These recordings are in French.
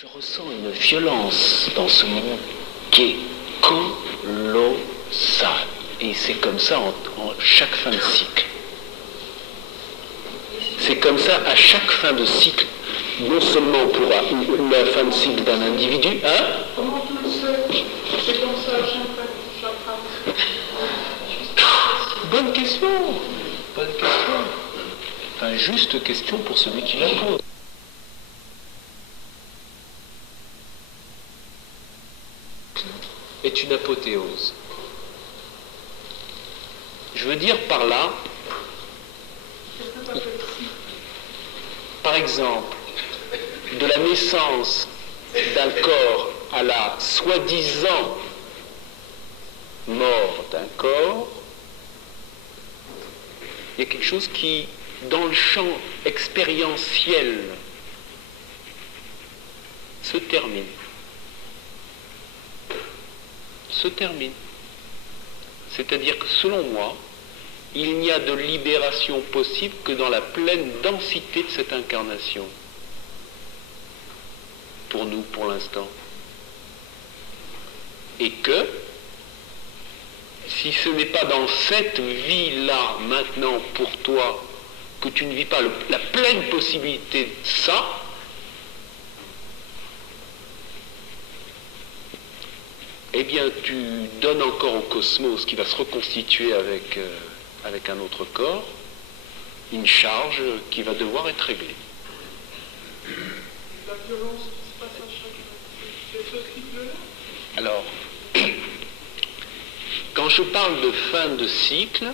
Je ressens une violence dans ce monde qui est colossale. Et c'est comme ça en chaque fin de cycle. C'est comme ça à chaque fin de cycle, non seulement pour la fin de cycle d'un individu, hein? Comment tu le sais? C'est comme ça à chaque fin. Bonne question. Bonne question. Enfin, juste question pour celui qui la pose. Est une apothéose. Je veux dire par là, par exemple, de la naissance d'un corps à la soi-disant mort d'un corps, il y a quelque chose qui, dans le champ expérientiel, se termine. C'est-à-dire que selon moi, il n'y a de libération possible que dans la pleine densité de cette incarnation. Pour nous, pour l'instant. Et que, si ce n'est pas dans cette vie-là, maintenant, pour toi, que tu ne vis pas la pleine possibilité de ça, eh bien, tu donnes encore au cosmos qui va se reconstituer avec un autre corps, une charge qui va devoir être réglée. La violence qui se passe à chaque fois, c'est ce cycle-là? Alors, quand je parle de fin de cycle,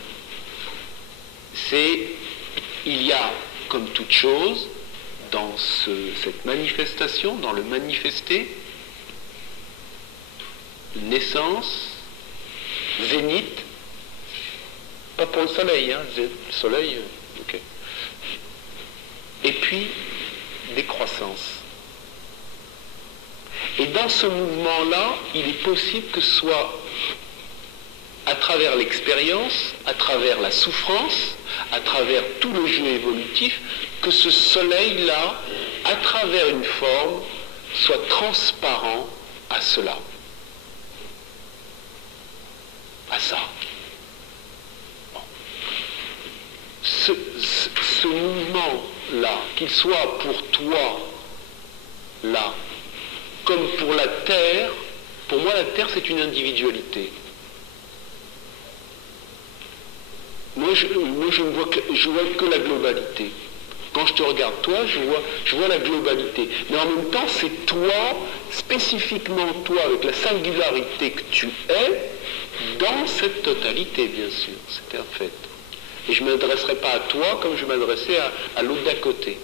il y a, comme toute chose, dans cette manifestation, dans le manifesté, une naissance, zénith, pas pour le soleil, hein, le soleil, ok. Et puis, décroissance. Et dans ce mouvement-là, il est possible que ce soit à travers l'expérience, à travers la souffrance, à travers tout le jeu évolutif, que ce soleil-là, à travers une forme, soit transparent à cela. À ça. Bon. Ce mouvement-là, qu'il soit pour toi, là, comme pour la Terre, pour moi la Terre c'est une individualité. Moi je ne vois que la globalité. Quand je te regarde toi, je vois la globalité. Mais en même temps, c'est toi, spécifiquement toi, avec la singularité que tu es, dans cette totalité, bien sûr. C'est un fait. Et je ne m'adresserai pas à toi comme je m'adressais à l'autre d'à côté.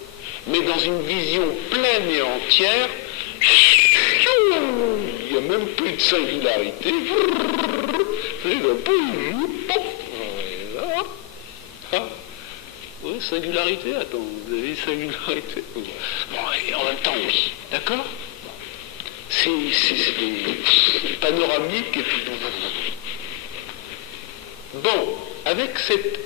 Mais dans une vision pleine et entière, il n'y a même plus de singularité. Oui, singularité, attends, vous avez singularité. Bon, et en même temps, oui, d'accord? C'est panoramique et puis... Bon, avec cette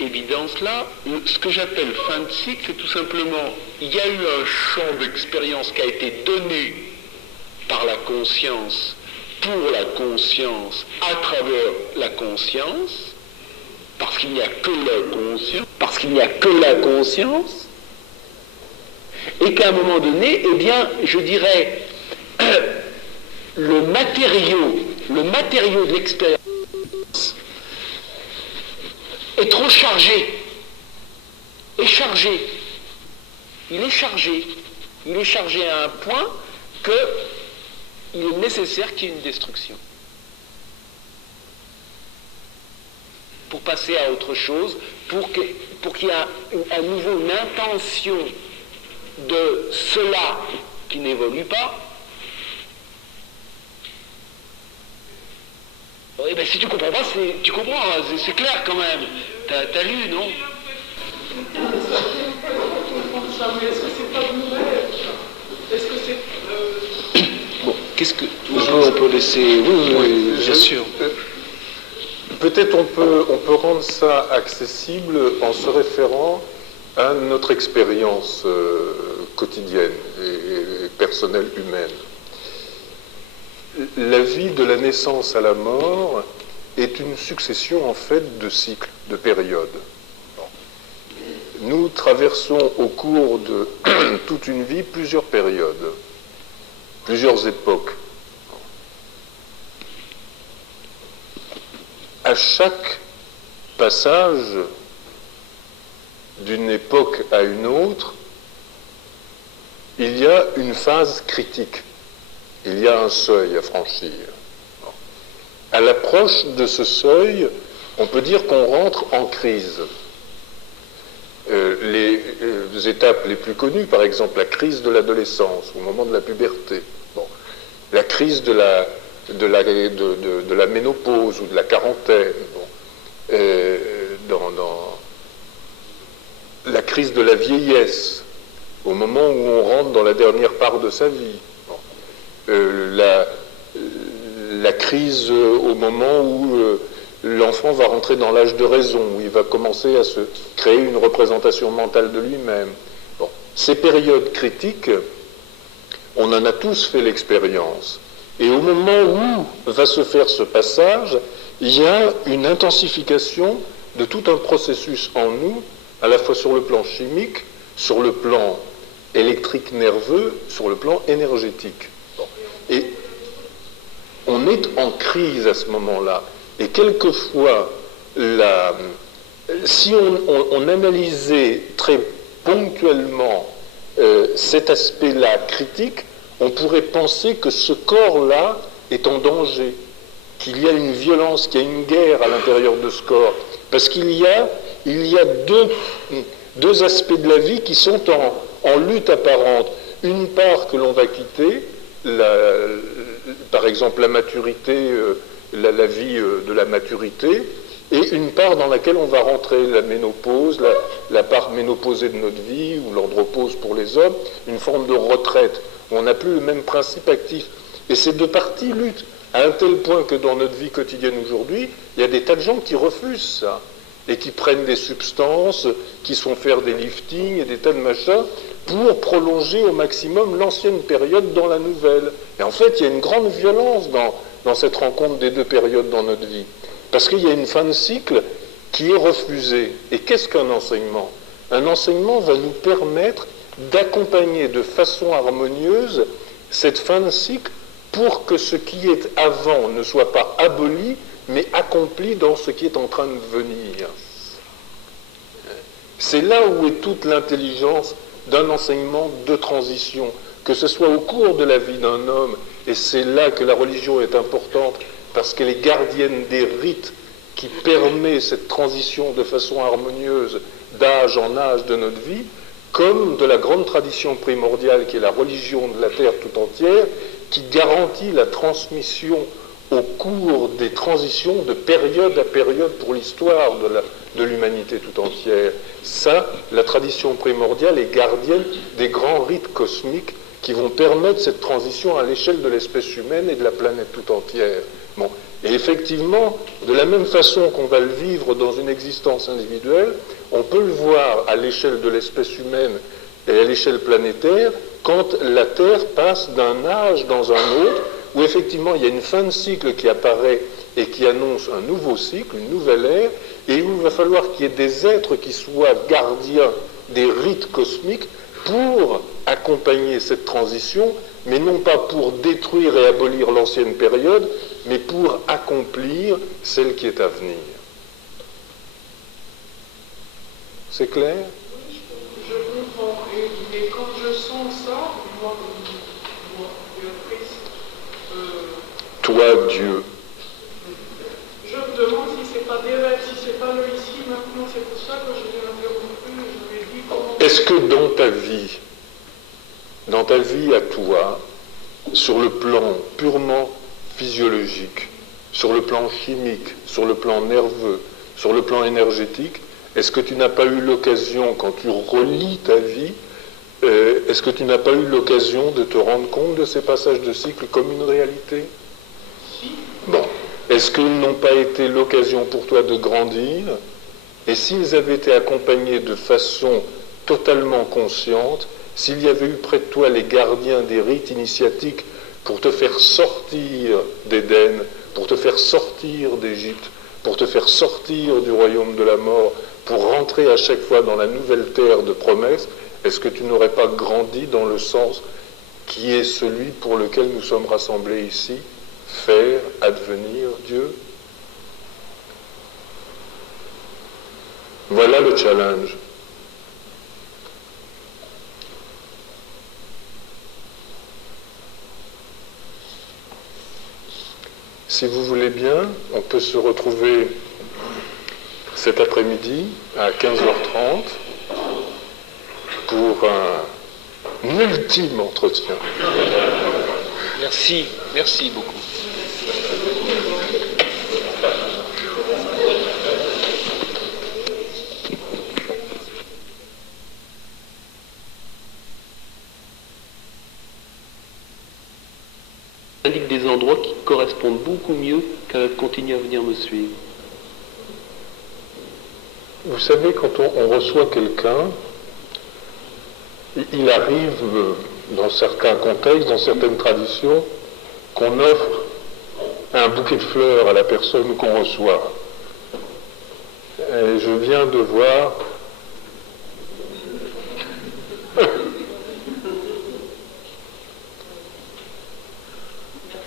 évidence-là, ce que j'appelle fin de cycle, c'est tout simplement, il y a eu un champ d'expérience qui a été donné par la conscience, pour la conscience, à travers la conscience, parce qu'il n'y a que la conscience, et qu'à un moment donné, eh bien, je dirais, le matériau de l'expérience est trop chargé, il est chargé à un point qu'il est nécessaire qu'il y ait une destruction. Pour passer à autre chose, pour qu'il y ait à nouveau une intention de cela qui n'évolue pas. Oui, ben si tu comprends pas, tu comprends, c'est clair quand même. T'as lu, non? Est-ce que c'est pas vrai? Est-ce que c'est... Bon, qu'est-ce que... On peut laisser... Oui, bien sûr. Peut-être on peut rendre ça accessible en se référant à notre expérience quotidienne et personnelle humaine. La vie de la naissance à la mort est une succession en fait de cycles, de périodes. Nous traversons au cours de toute une vie plusieurs périodes, plusieurs époques. À chaque passage d'une époque à une autre, il y a une phase critique, il y a un seuil à franchir. À l'approche de ce seuil, on peut dire qu'on rentre en crise. Les étapes les plus connues, par exemple la crise de l'adolescence, au moment de la puberté, la crise de la ménopause ou de la quarantaine, dans la crise de la vieillesse, au moment où on rentre dans la dernière part de sa vie, la crise au moment où l'enfant va rentrer dans l'âge de raison, où il va commencer à se créer une représentation mentale de lui-même. Ces périodes critiques, on en a tous fait l'expérience. Et au moment où va se faire ce passage, il y a une intensification de tout un processus en nous, à la fois sur le plan chimique, sur le plan électrique nerveux, sur le plan énergétique. Et on est en crise à ce moment-là. Et quelquefois, si on analysait très ponctuellement cet aspect-là critique, on pourrait penser que ce corps-là est en danger, qu'il y a une violence, qu'il y a une guerre à l'intérieur de ce corps. Parce qu'il y a deux aspects de la vie qui sont en lutte apparente. Une part que l'on va quitter, par exemple la maturité, la vie de la maturité, et une part dans laquelle on va rentrer, la ménopause, la part ménopausée de notre vie, ou l'andropause pour les hommes, une forme de retraite, où on n'a plus le même principe actif. Et ces deux parties luttent, à un tel point que dans notre vie quotidienne aujourd'hui, il y a des tas de gens qui refusent ça, et qui prennent des substances, qui se font faire des liftings et des tas de machins, pour prolonger au maximum l'ancienne période dans la nouvelle. Et en fait, il y a une grande violence dans cette rencontre des deux périodes dans notre vie. Parce qu'il y a une fin de cycle qui est refusée. Et qu'est-ce qu'un enseignement ? Un enseignement va nous permettre d'accompagner de façon harmonieuse cette fin de cycle pour que ce qui est avant ne soit pas aboli, mais accompli dans ce qui est en train de venir. C'est là où est toute l'intelligence d'un enseignement de transition, que ce soit au cours de la vie d'un homme, et c'est là que la religion est importante, parce qu'elle est gardienne des rites qui permet cette transition de façon harmonieuse d'âge en âge de notre vie, comme de la grande tradition primordiale qui est la religion de la terre tout entière, qui garantit la transmission au cours des transitions de période à période pour l'histoire de l'humanité tout entière. Ça, la tradition primordiale est gardienne des grands rites cosmiques qui vont permettre cette transition à l'échelle de l'espèce humaine et de la planète tout entière. Bon. Et effectivement, de la même façon qu'on va le vivre dans une existence individuelle, on peut le voir à l'échelle de l'espèce humaine et à l'échelle planétaire quand la Terre passe d'un âge dans un autre, où effectivement il y a une fin de cycle qui apparaît et qui annonce un nouveau cycle, une nouvelle ère, et où il va falloir qu'il y ait des êtres qui soient gardiens des rites cosmiques pour accompagner cette transition, mais non pas pour détruire et abolir l'ancienne période, mais pour accomplir celle qui est à venir. C'est clair ? Oui, je comprends. Mais quand je sens ça, moi, Béatrice, toi, Dieu. Je me demande si c'est pas des rêves, si c'est pas le ici, maintenant. C'est pour ça que je l'ai interrompu. Je lui ai dit comment... Est-ce que dans ta vie à toi, sur le plan purement physiologique, sur le plan chimique, sur le plan nerveux, sur le plan énergétique, est-ce que tu n'as pas eu l'occasion, quand tu relis ta vie, est-ce que tu n'as pas eu l'occasion de te rendre compte de ces passages de cycle comme une réalité ? Si. Bon. Est-ce qu'ils n'ont pas été l'occasion pour toi de grandir ? Et s'ils avaient été accompagnés de façon totalement consciente, s'il y avait eu près de toi les gardiens des rites initiatiques pour te faire sortir d'Éden, pour te faire sortir d'Égypte, pour te faire sortir du royaume de la mort, pour rentrer à chaque fois dans la nouvelle terre de promesse, est-ce que tu n'aurais pas grandi dans le sens qui est celui pour lequel nous sommes rassemblés ici, faire advenir Dieu? Voilà le challenge. Si vous voulez bien, on peut se retrouver cet après-midi à 15h30 pour un ultime entretien. Merci beaucoup. Indique des endroits qui correspondent beaucoup mieux qu'à continuer à venir me suivre. Vous savez, quand on reçoit quelqu'un, il arrive dans certains contextes, dans certaines traditions, qu'on offre un bouquet de fleurs à la personne qu'on reçoit. Et je viens de voir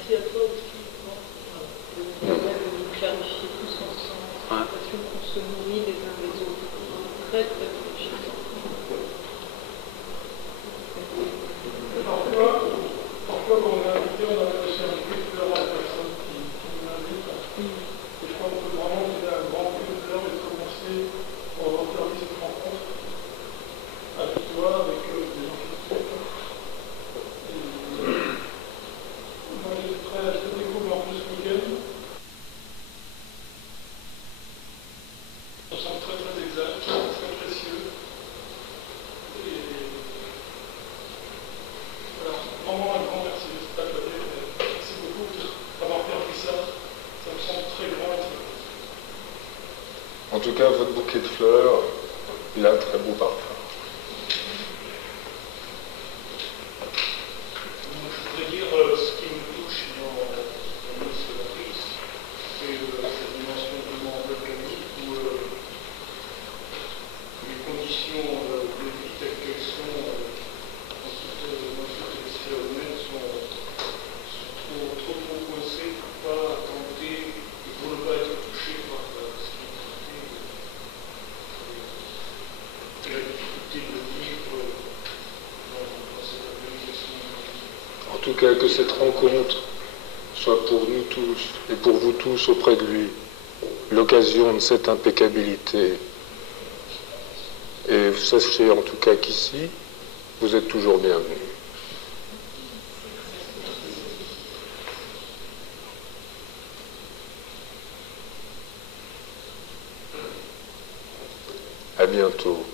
Merci à toi aussi de nous clarifier tous ensemble la façon qu'on se nourrit les uns les autres. Très très enrichissant. Parfois, quand on est invité, on a aussi un bouquet de fleurs à la personne qui nous invite. Et je crois qu'on peut vraiment donner un grand bouquet de fleurs et commencer pour organiser cette rencontre avec toi, avec des gens qui te suivent. Moi, je te découvre en plus ce week-end. Ça me semble très très exact, très précieux. Et voilà, vraiment un grand merci. Je ne sais pas quoi dire, mais merci beaucoup d'avoir permis ça. Ça me semble très grand et très précieux. en tout cas votre bouquet de fleurs, il a un très beau parfum. Je voudrais dire ce qui me touche dans ce service, c'est cette dimension vraiment organique où les conditions de vie telles qu'elles sont dans toute l'espèce humaine sont trop coincées pour ne pas tenter et pour ne pas être touché par ce qui est traité. La difficulté de vivre dans cette organisation. En tout cas, que cette rencontre soit pour nous tous et pour vous tous auprès de lui l'occasion de cette impeccabilité. Et sachez en tout cas qu'ici, vous êtes toujours bienvenus. À bientôt.